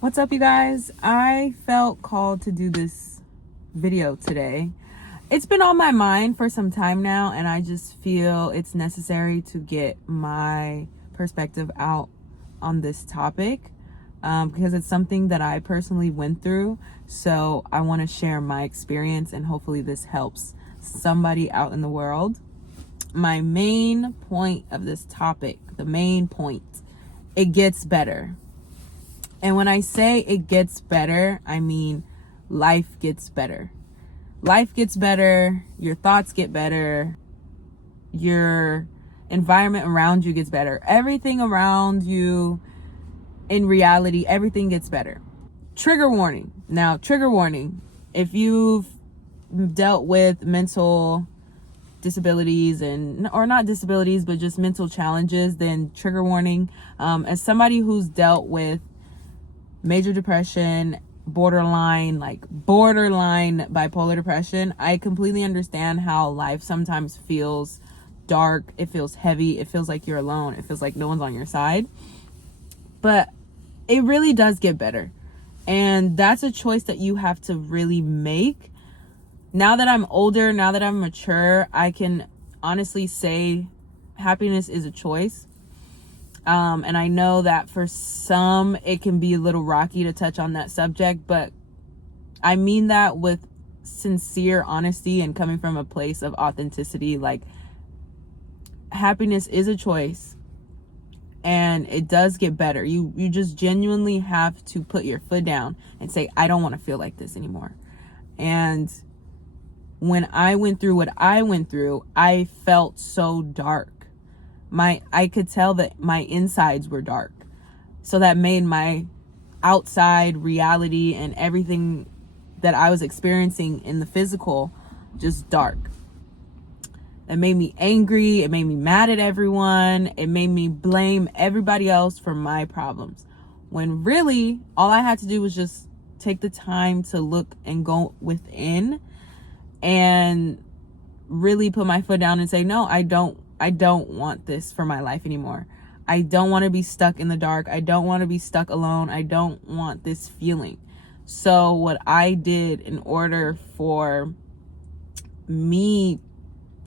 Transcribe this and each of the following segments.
What's up, you guys? I felt called to do this video today. It's been on my mind for some time now, and I just feel it's necessary to get my perspective out on this topic because it's something that I personally went through. So I want to share my experience, and hopefully this helps somebody out in the world. My main point of this topic, it gets better. And when I say it gets better, I mean life gets better. Life gets better, your thoughts get better, your environment around you gets better. Everything around you, in reality, everything gets better. Trigger warning. Now, trigger warning. If you've dealt with mental disabilities or not disabilities, but just mental challenges, then trigger warning. As somebody who's dealt with major depression, borderline bipolar depression, I completely understand how life sometimes feels dark. It feels heavy. It feels like you're alone. It feels like no one's on your side. But it really does get better. And that's a choice that you have to really make. Now that I'm older, now that I'm mature, I can honestly say happiness is a choice. And I know that for some, it can be a little rocky to touch on that subject, but I mean that with sincere honesty and coming from a place of authenticity. Like, happiness is a choice, and it does get better. You just genuinely have to put your foot down and say, I don't want to feel like this anymore. And when I went through what I went through, I felt so dark. I could tell that my insides were dark. So that made my outside reality and everything that I was experiencing in the physical just dark. It made me angry. It made me mad at everyone. It made me blame everybody else for my problems. When really, all I had to do was just take the time to look and go within and really put my foot down and say, no, I don't want this for my life anymore. I don't want to be stuck in the dark. I don't want to be stuck alone. I don't want this feeling. So what I did in order for me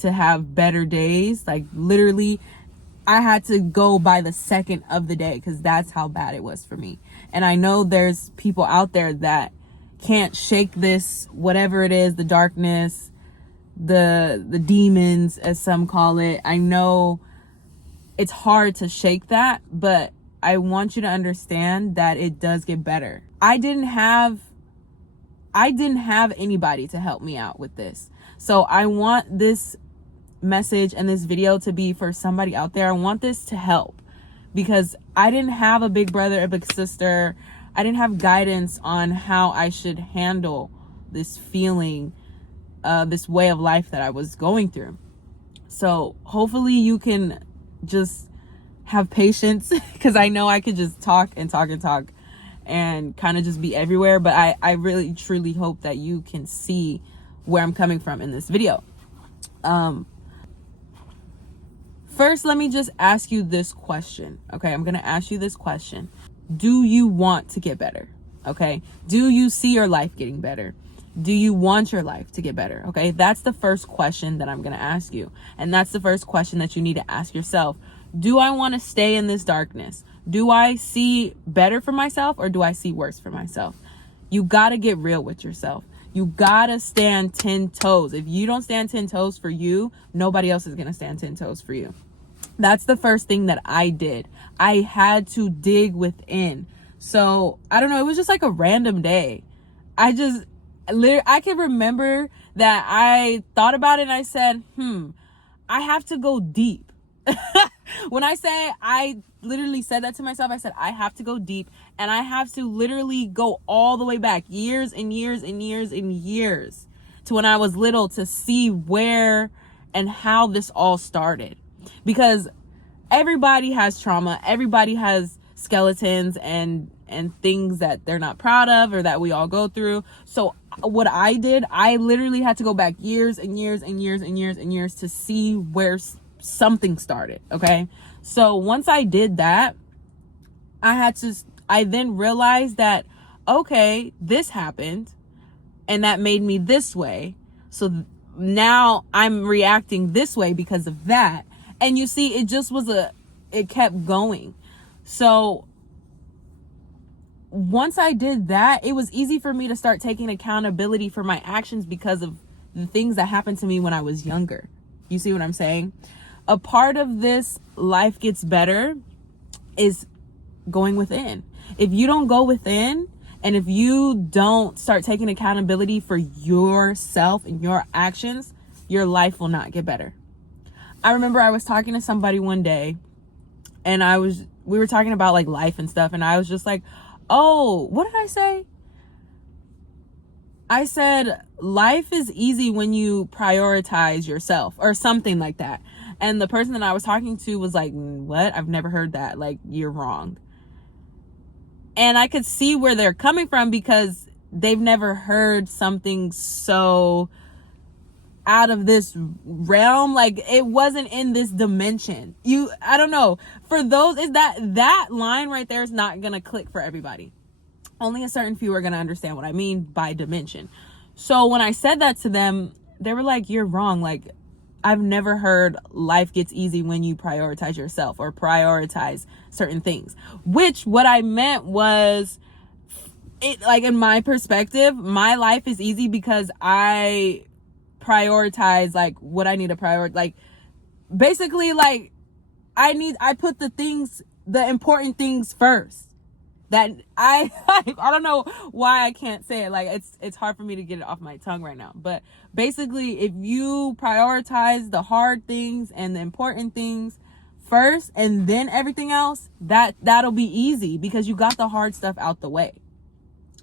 to have better days, like literally, I had to go by the second of the day because that's how bad it was for me. And I know there's people out there that can't shake this, whatever it is, the darkness, the demons, as some call it. I know it's hard to shake that, but I want you to understand that it does get better. I didn't have anybody to help me out with this. So I want this message and this video to be for somebody out there. I want this to help because I didn't have a big brother, a big sister. I didn't have guidance on how I should handle this feeling, this way of life that I was going through. So hopefully you can just have patience because I know I could just talk and kind of just be everywhere. But I really, truly hope that you can see where I'm coming from in this video. First, let me just ask you this question. Okay, I'm going to ask you this question. Do you want to get better? Okay. Do you see your life getting better? Do you want your life to get better? Okay. That's the first question that I'm going to ask you. And that's the first question that you need to ask yourself. Do I want to stay in this darkness? Do I see better for myself or do I see worse for myself? You got to get real with yourself. You got to stand 10 toes. If you don't stand 10 toes for you, nobody else is going to stand 10 toes for you. That's the first thing that I did. I had to dig within. So I don't know. It was just like a random day. I can remember that I thought about it and I said, I have to go deep. When I literally said that to myself, I said, I have to go deep and I have to literally go all the way back years and years and years and years to when I was little to see where and how this all started. Because everybody has trauma. Everybody has skeletons and things that they're not proud of or that we all go through. So what I did, I literally had to go back years and years and years and years and years to see where something started. Okay. So once I did that, I had to I then realized that, okay, this happened and that made me this way. So now I'm reacting this way because of that. And you see, it kept going. So once I did that, it was easy for me to start taking accountability for my actions because of the things that happened to me when I was younger. You see what I'm saying? A part of this life gets better is going within. If you don't go within, and if you don't start taking accountability for yourself and your actions, your life will not get better. I remember I was talking to somebody one day, and we were talking about like life and stuff, and I was just like, oh, what did I say? I said, life is easy when you prioritize yourself or something like that. And the person that I was talking to was like, what? I've never heard that. Like, you're wrong. And I could see where they're coming from because they've never heard something so out of this realm. Like, it wasn't in this dimension. I don't know. For those, is that line right there is not going to click for everybody. Only a certain few are going to understand what I mean by dimension. So when I said that to them, they were like, you're wrong. Like, I've never heard life gets easy when you prioritize yourself or prioritize certain things. Which what I meant was, it, like, in my perspective, my life is easy because I prioritize like what I need to prioritize. Like, basically, like, I put the important things first. That I don't know why I can't say it. Like, it's hard for me to get it off my tongue right now. But basically, if you prioritize the hard things and the important things first and then everything else, that'll be easy because you got the hard stuff out the way.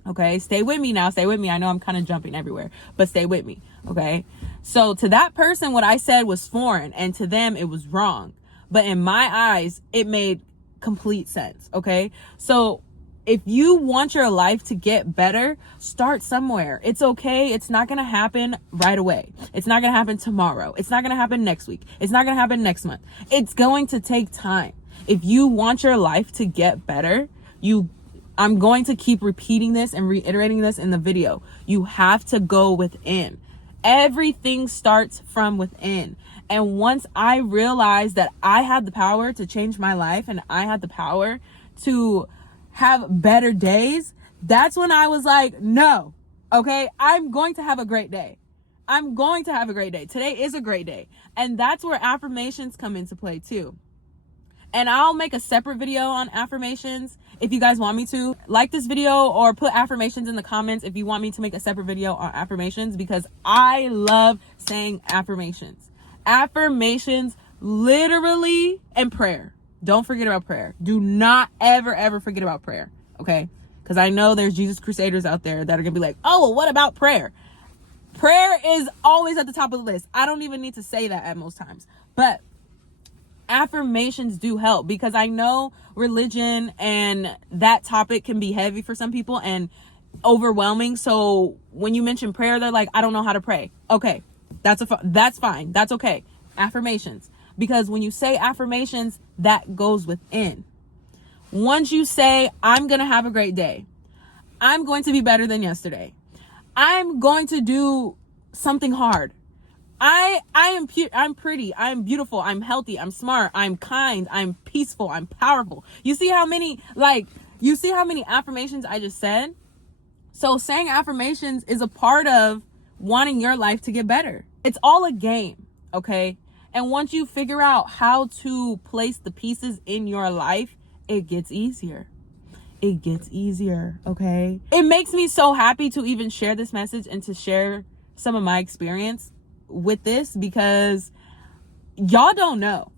Okay, stay with me now. Stay with me. I know I'm kind of jumping everywhere, but stay with me. Okay, so to that person, what I said was foreign, and to them, it was wrong. But in my eyes, it made complete sense. Okay, so if you want your life to get better, start somewhere. It's okay. It's not going to happen right away. It's not going to happen tomorrow. It's not going to happen next week. It's not going to happen next month. It's going to take time. If you want your life to get better, I'm going to keep repeating this and reiterating this in the video. You have to go within. Everything starts from within. And once I realized that I had the power to change my life and I had the power to have better days, that's when I was like, no, okay, I'm going to have a great day. I'm going to have a great day. Today is a great day. And that's where affirmations come into play too. And I'll make a separate video on affirmations if you guys want me to. Like this video or put affirmations in the comments if you want me to make a separate video on affirmations, because I love saying affirmations. Affirmations, literally, and prayer. Don't forget about prayer. Do not ever forget about prayer, okay? Because I know there's Jesus Crusaders out there that are going to be like, oh, well, what about prayer? Prayer is always at the top of the list. I don't even need to say that at most times. But affirmations do help, because I know religion and that topic can be heavy for some people and overwhelming. So when you mention prayer, they're like, I don't know how to pray. Okay, that's fine. That's okay. Affirmations. Because when you say affirmations, that goes within. Once you say, I'm going to have a great day. I'm going to be better than yesterday. I'm going to do something hard. I'm pretty. I'm beautiful. I'm healthy. I'm smart. I'm kind. I'm peaceful. I'm powerful. You see how many affirmations I just said? So saying affirmations is a part of wanting your life to get better. It's all a game, okay? And once you figure out how to place the pieces in your life, it gets easier. It gets easier, okay? It makes me so happy to even share this message and to share some of my experience with this, because y'all don't know.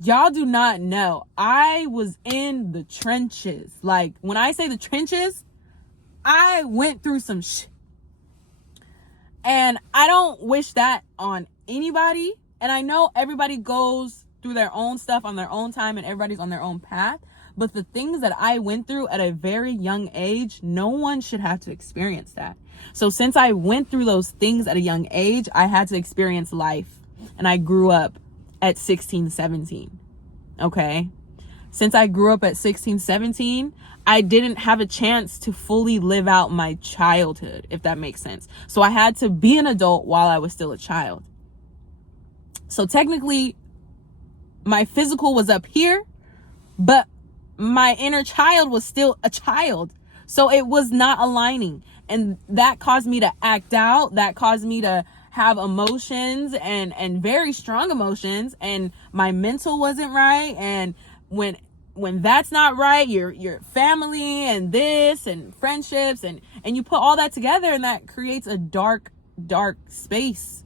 Y'all do not know. I was in the trenches. Like, when I say the trenches, I went through some shit. And I don't wish that on anybody. And I know everybody goes through their own stuff on their own time and everybody's on their own path. But the things that I went through at a very young age, no one should have to experience that. So since I went through those things at a young age, I had to experience life. And I grew up at 16, 17. Okay? Since I grew up at 16, 17, I didn't have a chance to fully live out my childhood, if that makes sense. So I had to be an adult while I was still a child. So technically, my physical was up here, but my inner child was still a child. So it was not aligning. And that caused me to act out. That caused me to have emotions and very strong emotions. And my mental wasn't right. And when that's not right, your family and this and friendships and you put all that together, and that creates a dark space.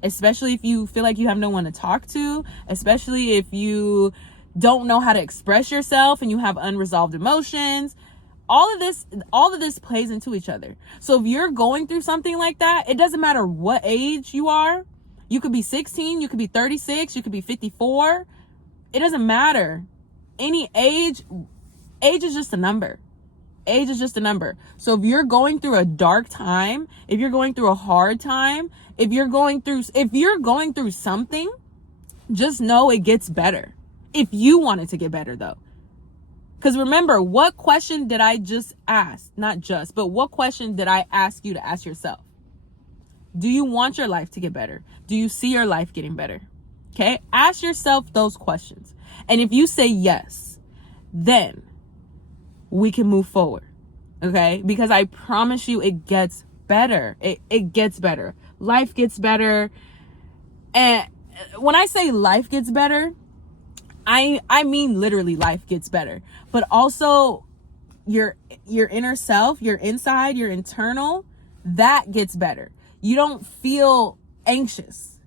Especially if you feel like you have no one to talk to, especially if you don't know how to express yourself and you have unresolved emotions. All of this plays into each other. So if you're going through something like that, it doesn't matter what age you are. You could be 16, you could be 36, you could be 54. It doesn't matter. Any age is just a number. Age is just a number. So if you're going through a dark time, if you're going through a hard time, if you're going through something, just know it gets better. If you want it to get better though. Because remember, what question did I just ask? Not just, but what question did I ask you to ask yourself? Do you want your life to get better? Do you see your life getting better? Okay, ask yourself those questions. And if you say yes, then we can move forward. Okay, because I promise you it gets better. It gets better. Life gets better. And when I say life gets better, I mean literally life gets better. But also your inner self, your inside, your internal, that gets better. You don't feel anxious.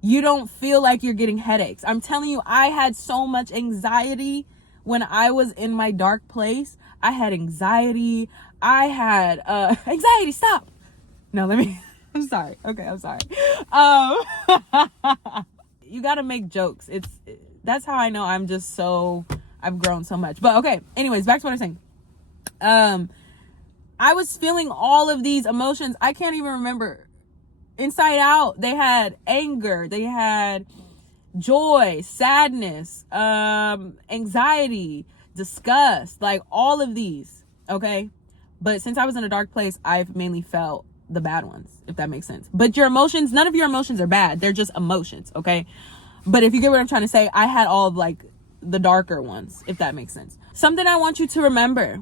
You don't feel like you're getting headaches. I'm telling you, I had so much anxiety when I was in my dark place. I had anxiety. I had anxiety. Stop. No, I'm sorry. Okay, I'm sorry. You got to make jokes. That's how I know I've grown so much. But okay, anyways, back to what I'm saying. I was feeling all of these emotions. I can't even remember. Inside out, they had anger, they had joy, sadness, anxiety, disgust, like all of these. Okay. But since I was in a dark place, I've mainly felt the bad ones, if that makes sense. But your emotions, none of your emotions are bad. They're just emotions. Okay. But if you get what I'm trying to say, I had all of like the darker ones, if that makes sense. Something I want you to remember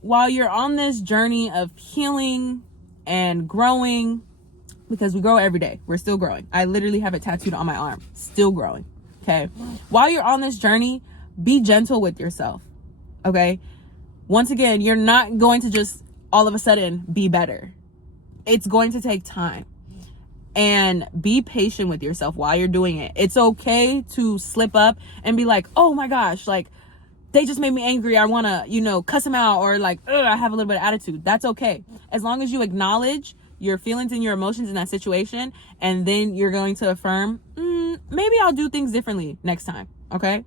while you're on this journey of healing and growing, because we grow every day. We're still growing. I literally have it tattooed on my arm. Still growing. Okay. While you're on this journey, be gentle with yourself. Okay. Once again, you're not going to just all of a sudden be better. It's going to take time. And be patient with yourself while you're doing it. It's okay to slip up and be like, oh my gosh, like they just made me angry. I want to, cuss them out, or like, I have a little bit of attitude. That's okay. As long as you acknowledge your feelings and your emotions in that situation, and then you're going to affirm, maybe I'll do things differently next time. Okay.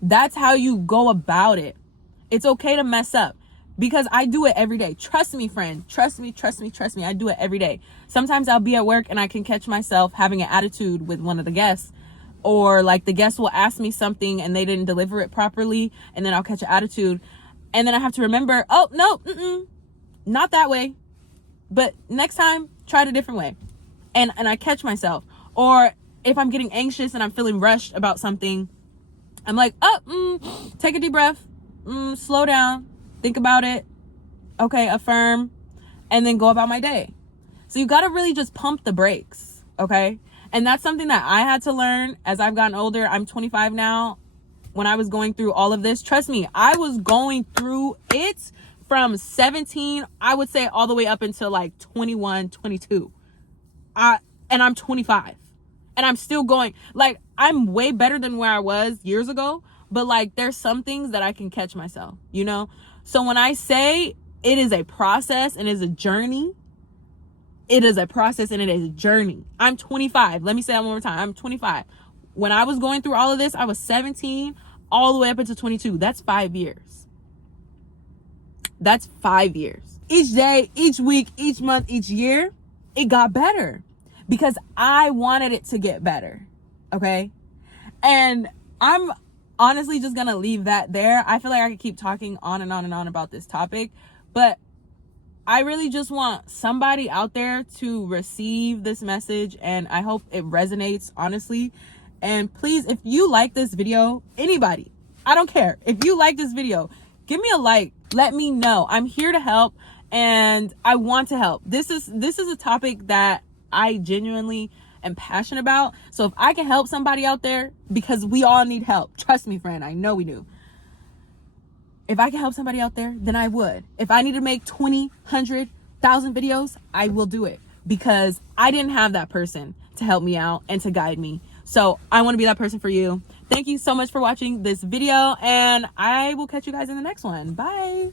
That's how you go about it. It's okay to mess up. Because I do it every day. Trust me, friend. Trust me. I do it every day. Sometimes I'll be at work and I can catch myself having an attitude with one of the guests. Or like the guest will ask me something and they didn't deliver it properly. And then I'll catch an attitude. And then I have to remember, oh, no, not that way. But next time, try it a different way. And I catch myself. Or if I'm getting anxious and I'm feeling rushed about something, I'm like, take a deep breath. Slow down. Think about it. Okay, affirm. And then go about my day. So you got to really just pump the brakes. Okay? And that's something that I had to learn as I've gotten older. I'm 25 now. When I was going through all of this, trust me, I was going through it from 17, I would say, all the way up until like 21, 22. And I'm 25. And I'm still going. Like, I'm way better than where I was years ago. But like, there's some things that I can catch myself, So when I say it is a process and it is a journey, it is a process and it is a journey. I'm 25. Let me say that one more time. I'm 25. When I was going through all of this, I was 17 all the way up until 22. That's 5 years. That's 5 years. Each day, each week, each month, each year, it got better because I wanted it to get better. Okay. And I'm honestly just gonna leave that there. I feel like I could keep talking on and on and on about this topic, but I really just want somebody out there to receive this message, and I hope it resonates, honestly. And please, if you like this video, anybody, I don't care. If you like this video, give me a like. Let me know. I'm here to help, and I want to help. This is a topic that I genuinely am passionate about. So if I can help somebody out there, because we all need help. Trust me, friend. I know we do. If I can help somebody out there, then I would. If I need to make 20, 100,000 videos, I will do it, because I didn't have that person to help me out and to guide me. So I want to be that person for you. Thank you so much for watching this video, and I will catch you guys in the next one. Bye.